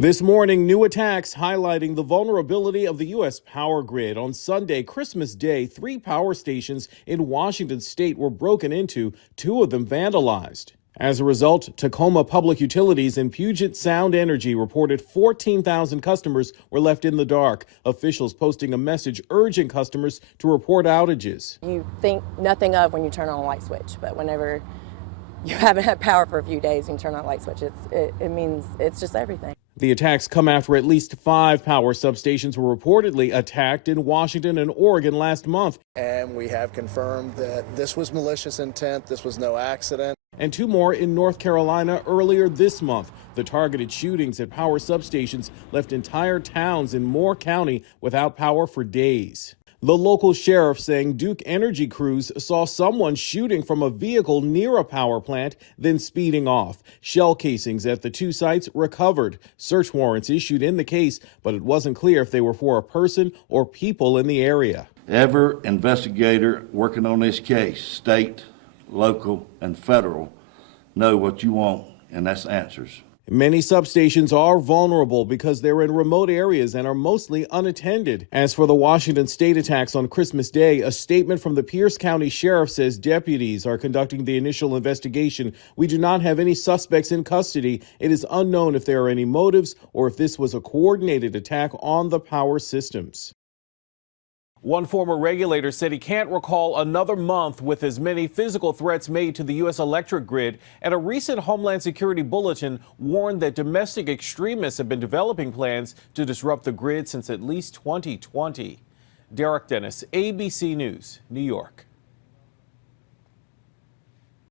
This morning, new attacks highlighting the vulnerability of the U.S. power grid. On Sunday, Christmas Day, 3 power stations in Washington state were broken into, 2 of them vandalized. As a result, Tacoma Public Utilities and Puget Sound Energy reported 14,000 customers were left in the dark. Officials posting a message urging customers to report outages. You think nothing of when you turn on a light switch, but whenever you haven't had power for a few days and you turn on a light switch, it means it's just everything. The attacks come after at least 5 power substations were reportedly attacked in Washington and Oregon last month. And we have confirmed that this was malicious intent, this was no accident. And 2 more in North Carolina earlier this month. The targeted shootings at power substations left entire towns in Moore County without power for days. The local sheriff saying Duke Energy crews saw someone shooting from a vehicle near a power plant, then speeding off. Shell casings at the 2 sites recovered. Search warrants issued in the case, but it wasn't clear if they were for a person or people in the area. Every investigator working on this case, state, local, and federal, know what you want, and that's answers. Many substations are vulnerable because they're in remote areas and are mostly unattended. As for the Washington state attacks on Christmas Day, a statement from the Pierce County Sheriff says deputies are conducting the initial investigation. We do not have any suspects in custody. It is unknown if there are any motives or if this was a coordinated attack on the power systems. One former regulator said he can't recall another month with as many physical threats made to the U.S. electric grid, and a recent Homeland Security bulletin warned that domestic extremists have been developing plans to disrupt the grid since at least 2020. Derek Dennis, ABC News, New York.